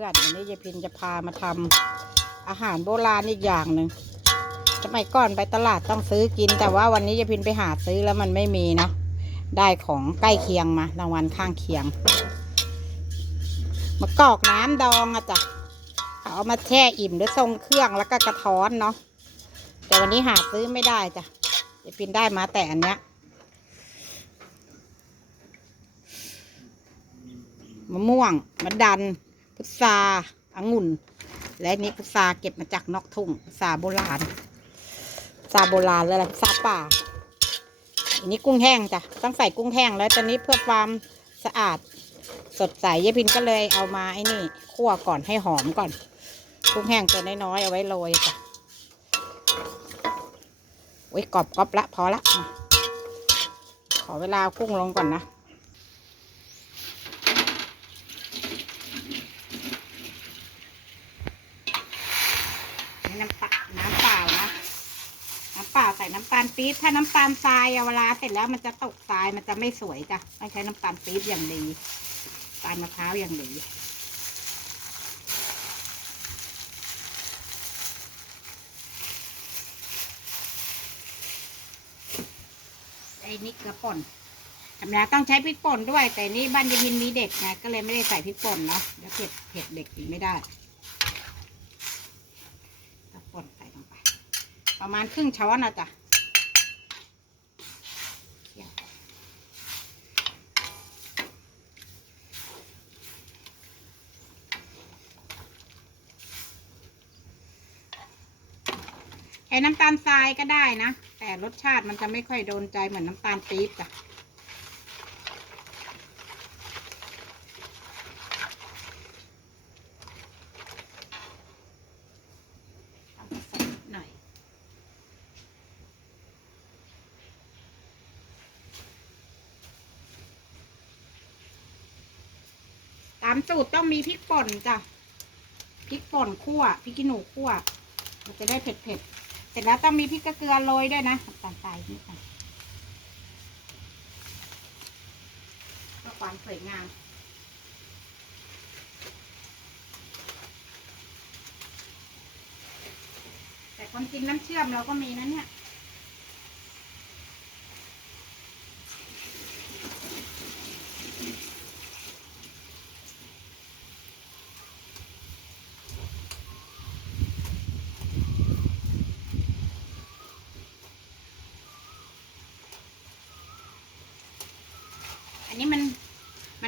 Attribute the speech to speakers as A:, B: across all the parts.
A: พื่อนวันนี้ยายพินจะพามาทำอาหารโบราณอีกอย่างหนึ่งสมัยก่อนไปตลาดต้องซื้อกิน แต่ว่าวันนี้ยายพินไปหาซื้อแล้วมันไม่มีเนาะได้ของใกล้เคียงมารางวัลข้างเคียงมะกอกน้ำดองอะจ้ะเขาเอามาแช่อิ่มด้วยทรงเครื่องแล้วก็กระท้อนเนาะแต่วันนี้หาซื้อไม่ได้จ้ะยายพินได้มาแต่อันเนี้ยมะม่วงมะดัน พุทราองุ่น และนี่พุทราเก็บมาจากนอกทุ่งพุทราโบราณพุทราโบราณแล้วอะไรพุทราป่า อันนี้กุ้งแห้งจ้ะต้องใส่กุ้งแห้งแล้วตอนนี้เพื่อความสะอาดสดใสยายพินก็เลยเอามาไอ้นี่คั่วก่อนให้หอมก่อนกุ้งแห้งตัวน้อยๆเอาไว้โรยจ้ะโอ้ยกรอบกรอบละพอละขอเวลากุ้งลงก่อนนะ น้ำปลาน้ำเปล่านะ น้ำเปล่าใส่น้ำตาลปี๊บถ้าน้ำตาลทรายอะเวลาเสร็จแล้วมันจะตกทรายมันจะไม่สวยจ้ะต้องใช้น้ำตาลปี๊บอย่างดีตาลมะพร้าวอย่างดีไอ้นี่กลือป่นธรรมดาต้องใช้พริกป่นด้วย แต่นี่บ้านยายมินมีเด็กไงก็เลยไม่ได้ใส่พริกป่นเนาะเดี๋ยวเผ็ดเผ็ดเด็กกินไม่ได้ ตะป่นใส่ลงไป ประมาณครึ่งช้อนนะจ๊ะไอ้น้ำตาลทรายก็ได้นะ แต่รสชาติมันจะไม่ค่อยโดนใจเหมือนน้ำตาลปี๊บจ้ะ เอาผสมนิดหน่อย ตามสูตรต้องมีพริกป่นจ้ะพริกป่นคั่วพริกขี้หนูคั่ว มันจะได้เผ็ดๆเสร็จแล้วต้องมีพริกกระเกลือโรยด้วยนะตาลทรายนิดหน่อยเพื่อความสวยงามแต่ความจริงน้ำเชื่อมเราก็มีนะเนี่ย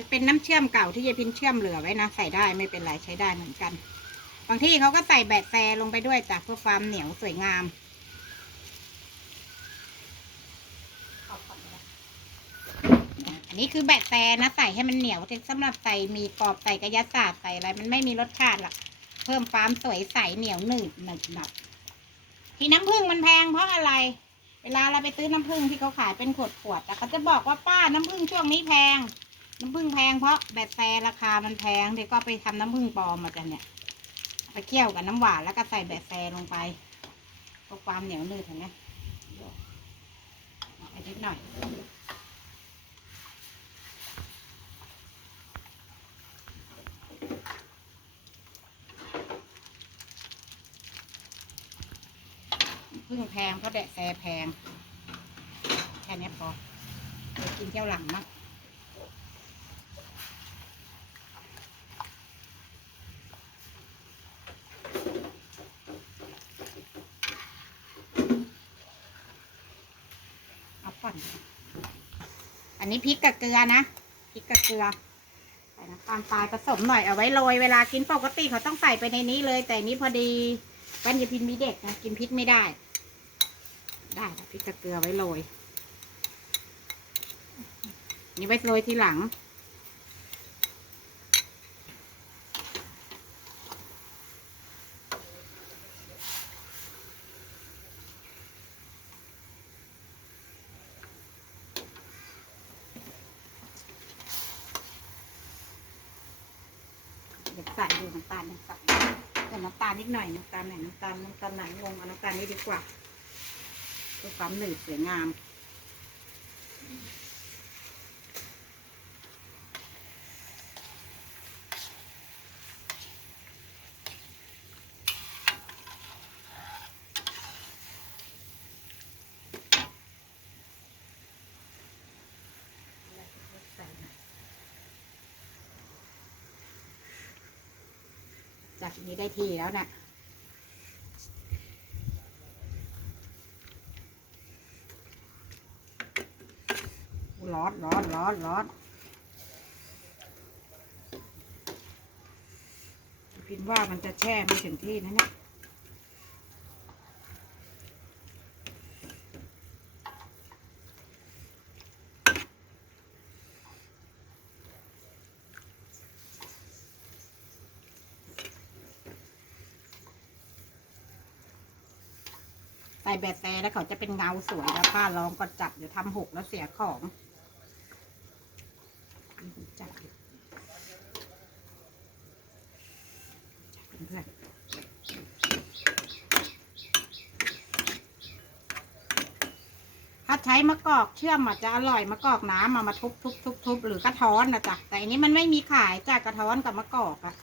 A: มันเป็นน้ำเชื่อมเก่าที่ยายพินเชื่อมเหลือไว้นะใส่ได้ไม่เป็นไรใช้ได้เหมือนกัน บางที่เขาก็ใส่แบะแซลงไปด้วยจ้ะเพื่อความเหนียวสวยงามอันนี้คือแบะแซนะใส่ให้มันเหนียวสำหรับใส่มีกรอบใส่กระยาศาสตร์ใส่อะไรมันไม่มีรสชาติหรอกเพิ่มความสวยใสเหนียวหนืดหนึบหนับที่น้ำผึ้งมันแพงเพราะอะไร เวลาเราไปซื้อน้ำผึ้งที่เขาขายเป็นขวดขวดๆแต่เขาจะบอกว่าป้าน้ำผึ้งช่วงนี้แพง น้ำผึ้งแพงเพราะแบตแซราคามันแพงเดี๋ยวก็ไปทำน้ำผึ้งปลอมมาจ้ะเนี่ยไปเคี่ยวกับน้ำหวานแล้วก็ใส่แบตแซลงไปเพื่อความเหนียวหนืดเห็นไหมเอาไปนิดหน่อยพึ่งแพงเพราะแดะแซแพง แค่นี้พอเดี๋ยวกินเที่ยวหลังมั้ง่อน อันนี้พริกกับเกลือนะพริกกับเกลือใส่น้ำตาลทรายผสมหน่อยเอาไว้โรยเวลากินปกติเขาต้องใส่ไปในนี้เลย แต่นี้พอดีบ้านยพินมีเด็กนะกินพริกไม่ได้ ได้พริกกับเกลือไว้โรยนี่ไว้โรยทีหลัง ส่ดูน้ำตาลน้ำตาลแต่น้ำตาลนิดหน่อยน้ำตาลไหนน้ำตาลน้ำตาลไหนงงเอาน้ำตาลนี้ดีกว่าเพื่อความหนืดสวยงาม จากนี้ได้ที่แล้วนะร้อนร้อนร้อนร้อนพินว่ามันจะแช่ไม่ถึงที่นะเนี่ย ส่แบบแต่แล้วเขาจะเป็นเงาสวยแล้วผ้ารองก็จับเดี๋ยวทำหกแล้วเสียของจับจับเพื่อนถ้าใช้มะกอกเชื่อมอาจจะอร่อยมะกอกน้ำมามาทุบทุบทุบทุบหรือกระท้อนนะจ๊ะแต่อันนี้มันไม่มีขายจ้ะกระท้อนกับมะกอกอะ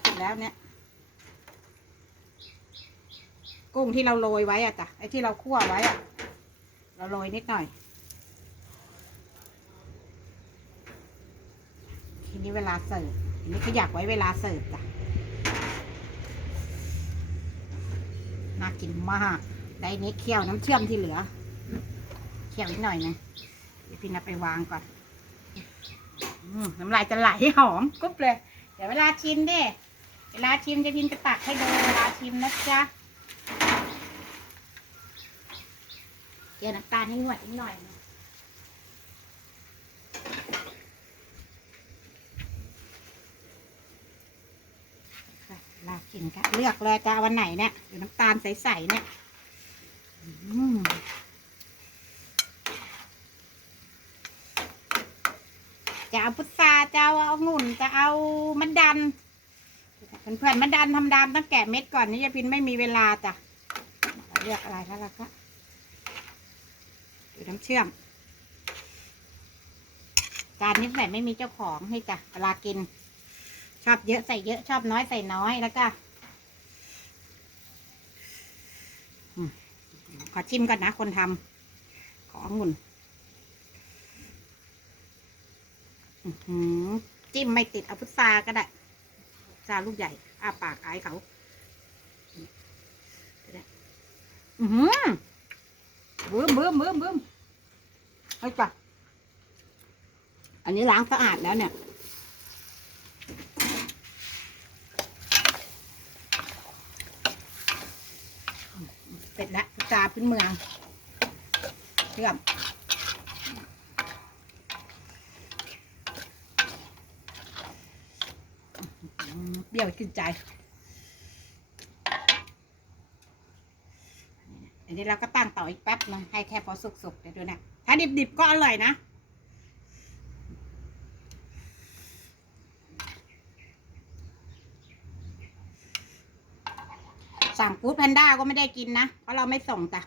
A: เสร็จแล้วเนี่ย กุ้งที่เราโรยไว้อะจ้ะไอ้ที่เราคั่วไว้อะเราโรยนิดหน่อย ทีนี้เวลาเสิร์ฟทีนี้ขยักไว้เวลาเสิร์ฟจ้ะน่ากินมากได้นี้เคี่ยวน้ำเชื่อมที่เหลือ เคี่ยวนิดหน่อยนะเดี๋ยวพี่นับไปวางก่อนน้ำลายจะไหลหอมกรุบเลย เดี๋ยวเวลาชิมเด้เวลาชิมจะพินจะตักให้ดูเวลาชิมนะจ๊ะ เดี๋ยวน้ำตาลให้หวดนิดหน่อยนะลากกินค่ะเลือกเลยจะเอาวันไหนเนี่ยเดี๋ยวน้ำตาลใสๆเนี่ยจะเอาพุทราจะเอาองุ่นจะเอามันดันเพื่อนๆมันดันทำดามตั้งแก่เม็ดก่อนนี่ยาพินไม่มีเวลาจ้ะเลือกอะไรแล้วล่ะ คะดูน้ำเชื่อม จานนี้ใส่ไม่มีเจ้าของให้จ้ะเวลากิน ชอบเยอะใส่เยอะชอบน้อยใส่น้อยแล้วก็ขอชิมก่อนนะคนทำขอองุ่นจิ้มไม่ติดเอาพุทราก็ได้พุทราลูกใหญ่อาปากอายเขาอือหือ บึ้มบึ้มบึ้มบึ้มเฮ้จ้ะอันนี้ล้างสะอาดแล้วเนี่ยเสร็จแล้วจาพื้นเมืองเชื่อมเปรี้ยวขึ้นใจ นนี้เราก็ตั้งต่ออีกแป๊บนึงให้แค่พอสุกๆเดี๋ยวดูนะถ้าดิบๆก็อร่อยนะสั่งฟู้ดแพนด้าก็ไม่ได้กินนะ เพราะเราไม่ส่งจ้ะ